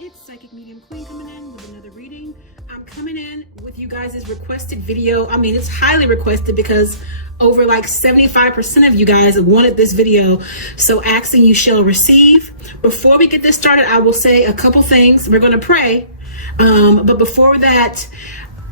It's Psychic Medium Queen coming in with another reading. I'm coming in with you guys' requested video. I mean, it's highly requested because over like 75% of you guys wanted this video. So asking you shall receive. Before we get this started, I will say a couple things. We're going to pray. But before that,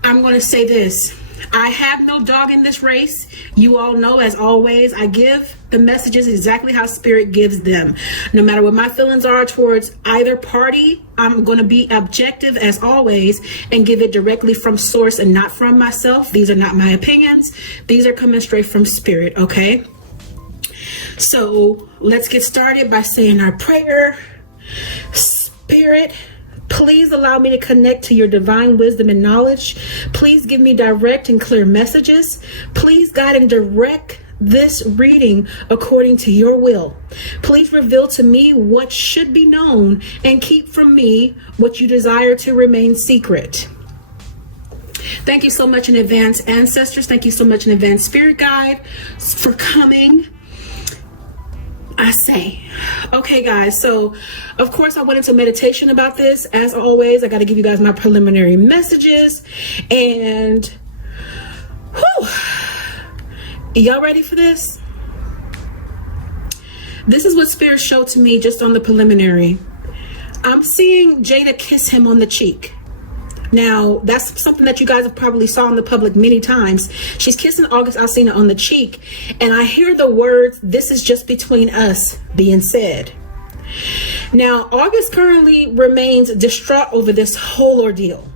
I'm going to say this. I have no dog in this race. You all know, as always, I give the messages exactly how Spirit gives them. No matter what my feelings are towards either party, I'm going to be objective as always and give it directly from source and not from myself. These are not my opinions. These are coming straight from Spirit, okay? So let's get started by saying our prayer. Spirit, please allow me to connect to your divine wisdom and knowledge. Please give me direct and clear messages. Please guide and direct this reading according to your will. Please reveal to me what should be known and keep from me what you desire to remain secret. Thank you so much in advance, ancestors. Thank you so much in advance, spirit guide, for coming. I say, okay guys, so of course I went into meditation about this. As always, I got to give you guys my preliminary messages, and whew, y'all ready for this? This is what Spirit showed to me just on the preliminary. I'm seeing Jada kiss him on the cheek. Now, that's something that you guys have probably saw in the public many times. She's kissing August Alsina on the cheek, and I hear the words, "This is just between us," being said. Now, August currently remains distraught over this whole ordeal.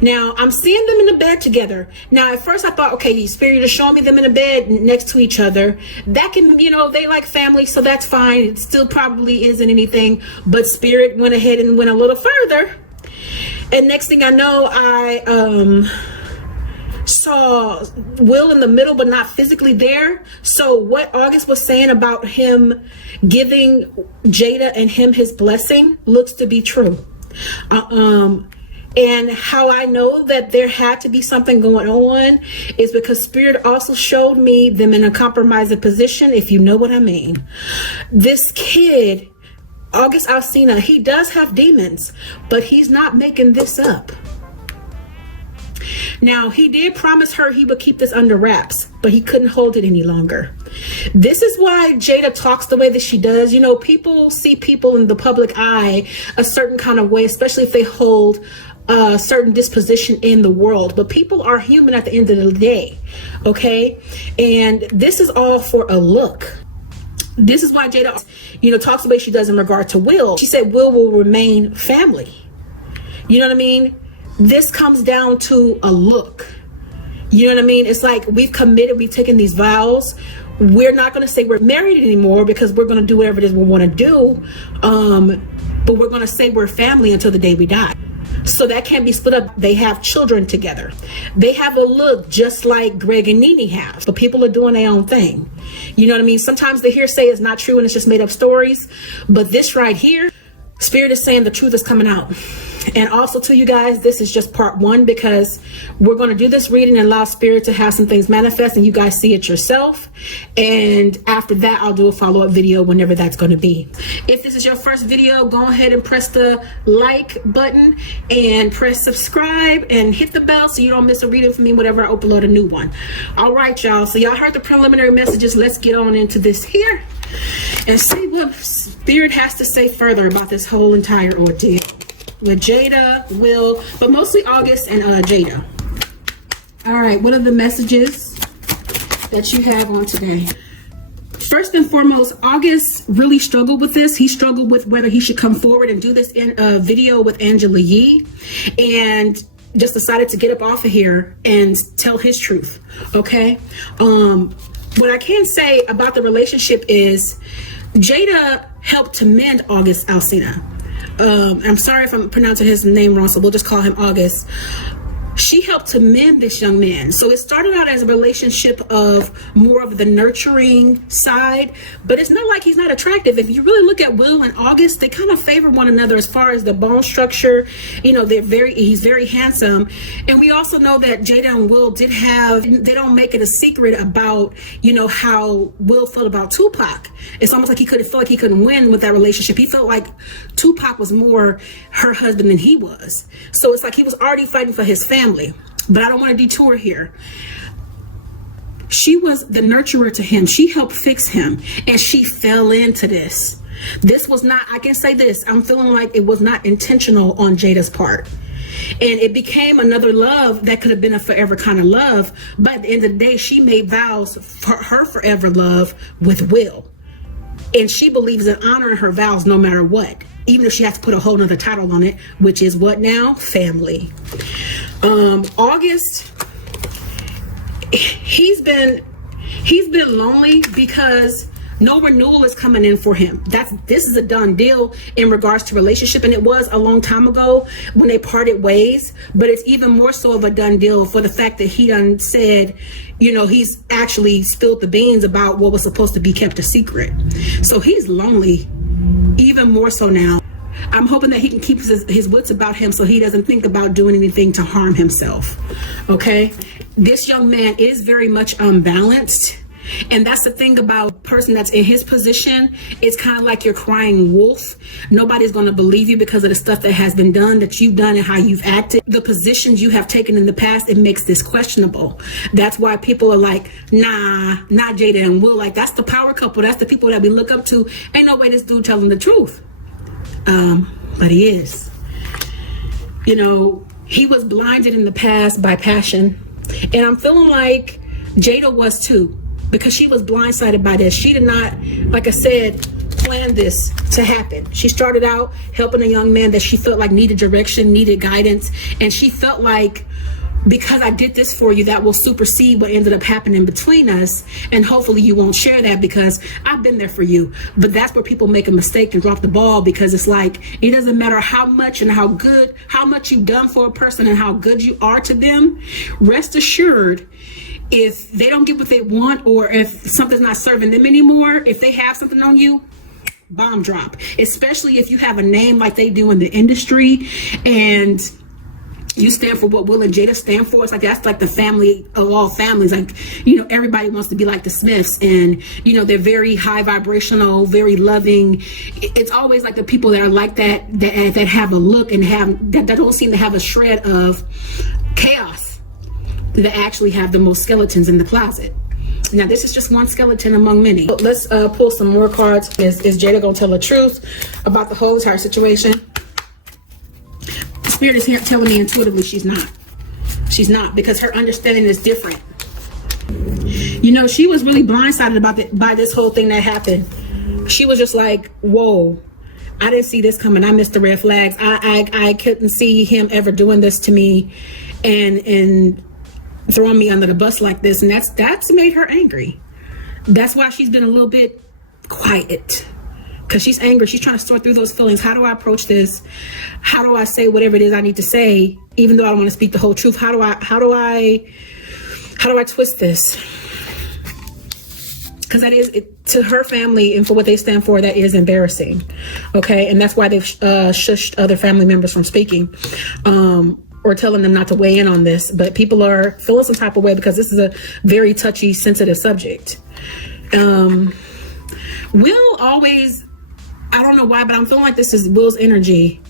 Now, I'm seeing them in the bed together. Now, at first I thought, okay, Spirit is showing me them in the bed next to each other. That can, you know, they like family, so that's fine. It still probably isn't anything, but Spirit went ahead and went a little further. And next thing I know, I saw Will in the middle, but not physically there. So what August was saying about him giving Jada and him his blessing looks to be true. And how I know that there had to be something going on is because Spirit also showed me them in a compromising position, if you know what I mean. This kid, August Alsina, he does have demons, but he's not making this up. Now, he did promise her he would keep this under wraps, but he couldn't hold it any longer. This is why Jada talks the way that she does. You know, people see people in the public eye a certain kind of way, especially if they hold a certain disposition in the world. But people are human at the end of the day, okay? And this is all for a look. This is why Jada, you know, talks the way she does in regard to Will. She said Will remain family. You know what I mean? This comes down to a look. You know what I mean? It's like we've committed, we've taken these vows. We're not going to say we're married anymore because we're going to do whatever it is we want to do. But we're going to say we're family until the day we die. So that can't be split up. They have children together. They have a look just like Greg and Nene have. But people are doing their own thing. You know what I mean? Sometimes the hearsay is not true and it's just made up stories. But this right here, Spirit is saying the truth is coming out. And also to you guys, this is just part one because we're going to do this reading and allow Spirit to have some things manifest and you guys see it yourself. And after that, I'll do a follow-up video whenever that's going to be. If this is your first video, go ahead and press the like button and press subscribe and hit the bell so you don't miss a reading from me whenever I upload a new one. All right, y'all. So y'all heard the preliminary messages. Let's get on into this here and see what Spirit has to say further about this whole entire ordeal with Jada, Will, but mostly August and Jada. All right, what are the messages that you have on today? First and foremost, August really struggled with this. He struggled with whether he should come forward and do this in a video with Angela Yee, and just decided to get up off of here and tell his truth, okay? What I can say about the relationship is Jada helped to mend August Alsina. I'm sorry if I'm pronouncing his name wrong, so we'll just call him August. she helped to mend this young man. So it started out as a relationship of more of the nurturing side, but it's not like he's not attractive. If you really look at Will and August, they kind of favor one another as far as the bone structure. You know, he's very handsome. And we also know that Jada and Will they don't make it a secret about, you know, how Will felt about Tupac. It's almost like he felt like he couldn't win with that relationship. He felt like Tupac was more her husband than he was. So it's like he was already fighting for his family. But I don't want to detour here. She was the nurturer to him. She helped fix him, and she fell into this. This was not, I can say this, I'm feeling like it was not intentional on Jada's part. And it became another love that could have been a forever kind of love. But at the end of the day, she made vows for her forever love with Will. And she believes in honoring her vows no matter what, even if she has to put a whole nother title on it, which is what now? Family. August, he's been lonely because no renewal is coming in for him. This is a done deal in regards to relationship, and it was a long time ago when they parted ways, but it's even more so of a done deal for the fact that he done said, you know, he's actually spilled the beans about what was supposed to be kept a secret. So he's lonely even more so now. I'm hoping that he can keep his wits about him so he doesn't think about doing anything to harm himself. Okay? This young man is very much unbalanced. And that's the thing about a person that's in his position. It's kind of like you're crying wolf. Nobody's going to believe you because of the stuff that has been done, that you've done, and how you've acted. The positions you have taken in the past, it makes this questionable. That's why people are like, nah, not Jada and Will. Like, that's the power couple. That's the people that we look up to. Ain't no way this dude telling the truth. But he is. You know, he was blinded in the past by passion. And I'm feeling like Jada was too, because she was blindsided by this. She did not, like I said, plan this to happen. She started out helping a young man that she felt like needed direction, needed guidance. And she felt like, because I did this for you, that will supersede what ended up happening between us. And hopefully you won't share that because I've been there for you. But that's where people make a mistake and drop the ball, because it's like, it doesn't matter how much and how much you've done for a person and how good you are to them. Rest assured, if they don't get what they want, or if something's not serving them anymore, if they have something on you, bomb drop. Especially if you have a name like they do in the industry and you stand for what Will and Jada stand for. It's like, that's like the family of all families. Like, you know, everybody wants to be like the Smiths, and, you know, they're very high vibrational, very loving. It's always like the people that are like that have a look and that don't seem to have a shred of chaos, that actually have the most skeletons in the closet. Now, this is just one skeleton among many. Let's pull some more cards. Is Jada gonna tell the truth about the whole entire situation? Spirit is here telling me intuitively she's not. She's not, because her understanding is different. You know, she was really blindsided by this whole thing that happened. She was just like, whoa, I didn't see this coming. I missed the red flags. I couldn't see him ever doing this to me and throwing me under the bus like this. And that's made her angry. That's why she's been a little bit quiet. Because she's angry. She's trying to sort through those feelings. How do I approach this? How do I say whatever it is I need to say, even though I don't want to speak the whole truth? How do I twist this? Because that is, to her family and for what they stand for, that is embarrassing. Okay, and that's why they've shushed other family members from speaking, or telling them not to weigh in on this. But people are feeling some type of way because this is a very touchy, sensitive subject. Will always, I don't know why, but I'm feeling like this is Will's energy.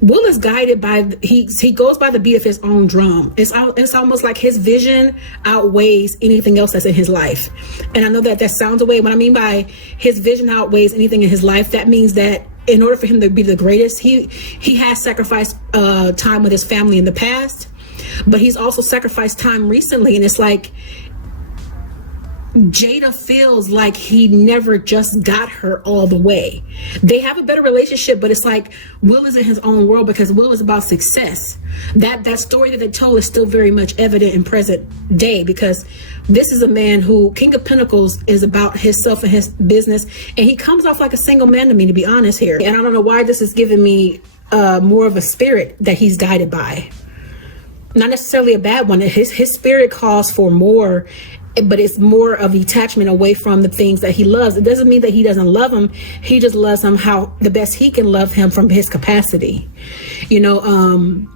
Will is guided by, he goes by the beat of his own drum. It's almost like his vision outweighs anything else that's in his life. And I know that sounds away. What I mean by his vision outweighs anything in his life, that means that in order for him to be the greatest, he has sacrificed time with his family in the past, but he's also sacrificed time recently. And it's like, Jada feels like he never just got her all the way. They have a better relationship, but it's like Will is in his own world because Will is about success. That story that they told is still very much evident in present day, because this is a man who, King of Pentacles, is about himself and his business, and he comes off like a single man to me, to be honest here. And I don't know why this is giving me more of a spirit that he's guided by. not necessarily a bad one. His spirit calls for more, but it's more of detachment away from the things that he loves. It doesn't mean that he doesn't love him. He just loves him how the best he can love him from his capacity. You know,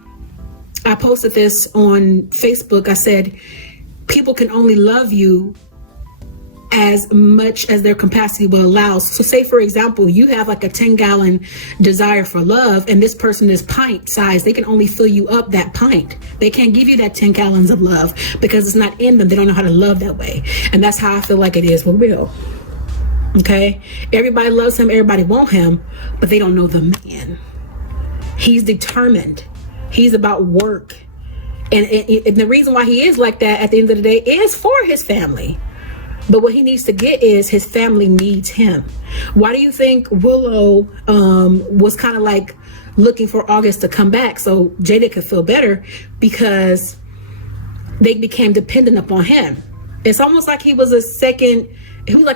I posted this on Facebook. I said, people can only love you as much as their capacity will allow. So say, for example, you have like a 10-gallon desire for love, and this person is pint size. They can only fill you up that pint. They can't give you that 10 gallons of love because it's not in them. They don't know how to love that way. And that's how I feel like it is with Will. Okay? Everybody loves him. Everybody wants him, but they don't know the man. He's determined. He's about work. And the reason why he is like that at the end of the day is for his family. But what he needs to get is his family needs him. Why do you think Willow was kind of like looking for August to come back so Jada could feel better? Because they became dependent upon him. It's almost like he was a second, he was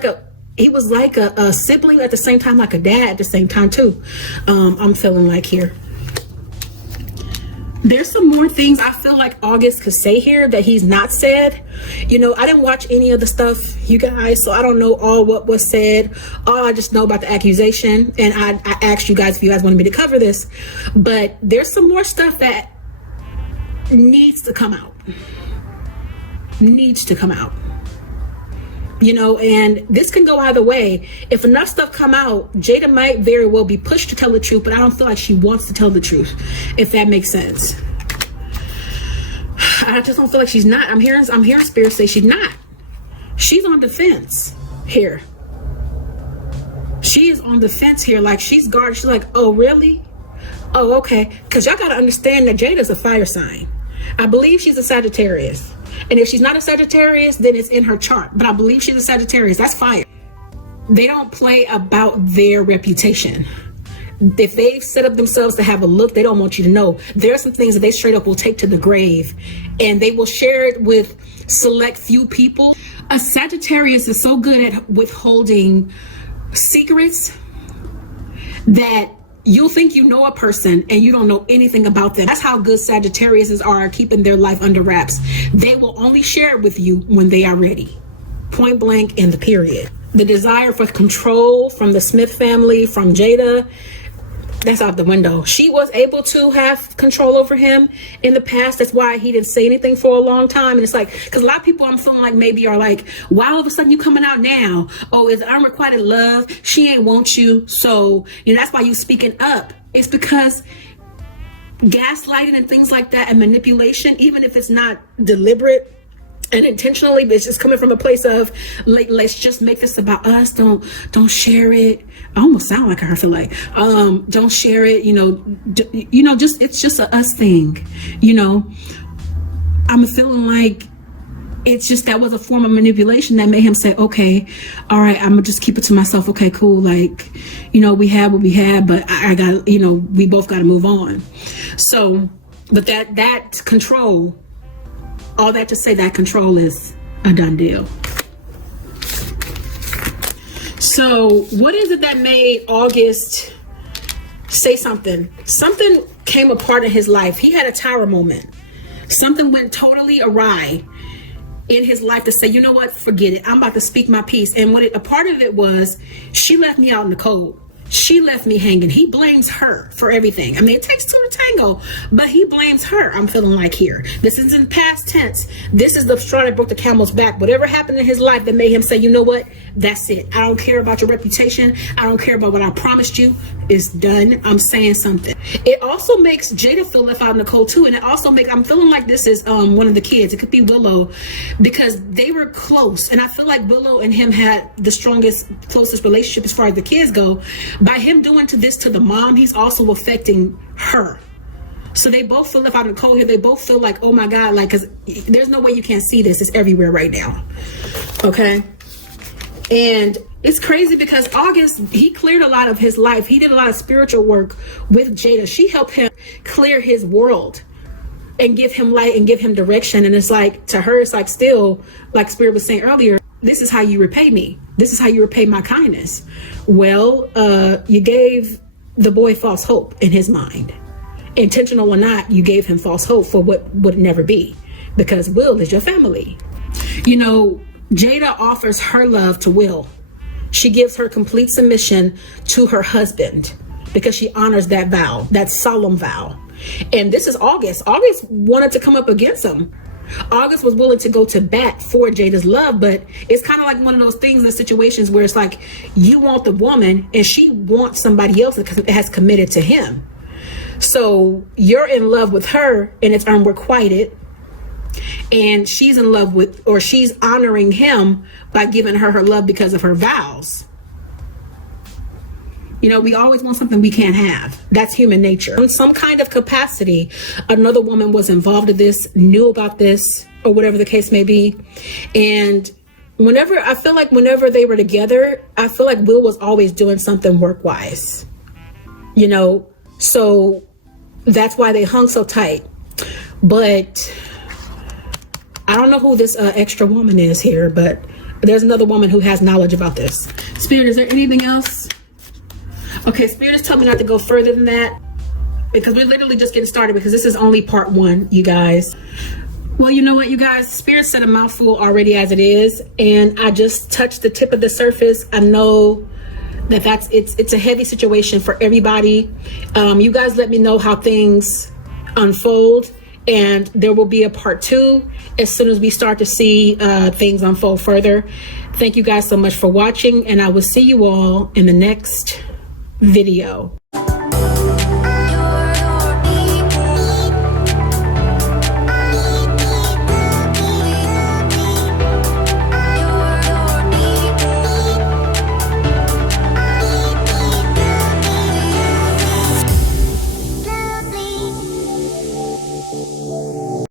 like a sibling at the same time, like a dad at the same time too. I'm feeling like here. There's some more things I feel like August could say here that he's not said. You know, I didn't watch any of the stuff, you guys, so I don't know all what was said. All I just know about the accusation, and I asked you guys if you guys wanted me to cover this, but there's some more stuff that needs to come out. Needs to come out. You know, and this can go either way. If enough stuff come out, Jada might very well be pushed to tell the truth, but I don't feel like she wants to tell the truth, if that makes sense. I just don't feel like she's not. I'm hearing Spirit say she's not. She's on defense here. She is on defense here. Like, she's guarded. She's like, oh, really? Oh, okay. Because y'all got to understand that Jada's a fire sign. I believe she's a Sagittarius. And if she's not a Sagittarius, then it's in her chart. But I believe she's a Sagittarius. That's fire. They don't play about their reputation. If they've set up themselves to have a look, they don't want you to know. There are some things that they straight up will take to the grave. And they will share it with select few people. A Sagittarius is so good at withholding secrets that you'll think you know a person and you don't know anything about them. That's how good Sagittariuses are at keeping their life under wraps. They will only share it with you when they are ready. Point blank, in the period. The desire for control from the Smith family, from Jada, that's out the window. She was able to have control over him in the past. That's why he didn't say anything for a long time. And it's like, because a lot of people I'm feeling like maybe are like, why all of a sudden you coming out now? Oh, is unrequited love? She ain't want you. So, you know, that's why you speaking up. It's because gaslighting and things like that and manipulation, even if it's not deliberate and intentionally, but it's just coming from a place of like, let's just make this about us. Don't share it. I almost sound like her. I feel like don't share it. Just it's just a us thing. You know, I'm feeling like it's just that was a form of manipulation that made him say, okay, all right, I'm gonna just keep it to myself. Okay, cool. Like, you know, we had what we had, but I got, you know, we both got to move on. So, but that control. All that to say that control is a done deal. So what is it that made August say something? Something came apart in his life. He had a tower moment. Something went totally awry in his life to say, you know what, forget it. I'm about to speak my piece. And a part of it was, she left me out in the cold. She left me hanging. He blames her for everything. I mean, it takes two to tango, but he blames her. I'm feeling like here. This is in past tense. This is the straw that broke the camel's back. Whatever happened in his life that made him say, you know what? That's it. I don't care about your reputation. I don't care about what I promised you. It's done. I'm saying something. It also makes Jada feel left out in the cold too. And it also makes, I'm feeling like this is one of the kids. It could be Willow, because they were close. And I feel like Willow and him had the closest relationship as far as the kids go. By him doing this to the mom, he's also affecting her. So they both feel left out in the cold here. They both feel like, oh my God, like, because there's no way you can't see this. It's everywhere right now. Okay. And it's crazy because August, he cleared a lot of his life. He did a lot of spiritual work with Jada. She helped him clear his world and give him light and give him direction. And it's like, to her, it's like still, like Spirit was saying earlier, this is how you repay me. This is how you repay my kindness. Well, you gave the boy false hope in his mind. intentional or not, you gave him false hope for what would never be, because Will is your family. You know, Jada offers her love to Will. She gives her complete submission to her husband because she honors that vow, that solemn vow. And this is August. August wanted to come up against him. August was willing to go to bat for Jada's love, but it's kind of like one of those things in situations where it's like you want the woman and she wants somebody else that has committed to him. So you're in love with her and it's unrequited, and she's in love with, or she's honoring him by giving her love because of her vows. You know, we always want something we can't have. That's human nature. In some kind of capacity, another woman was involved in this, knew about this, or whatever the case may be. And I feel like whenever they were together, I feel like Will was always doing something work-wise. You know, so that's why they hung so tight. But I don't know who this extra woman is here, but there's another woman who has knowledge about this. Spirit, is there anything else? Okay, Spirit is telling me not to go further than that because we're literally just getting started, because this is only part 1, you guys. Well, you know what, you guys? Spirit said a mouthful already as it is, and I just touched the tip of the surface. I know that it's a heavy situation for everybody. You guys let me know how things unfold, and there will be a part 2 as soon as we start to see things unfold further. Thank you guys so much for watching, and I will see you all in the next video.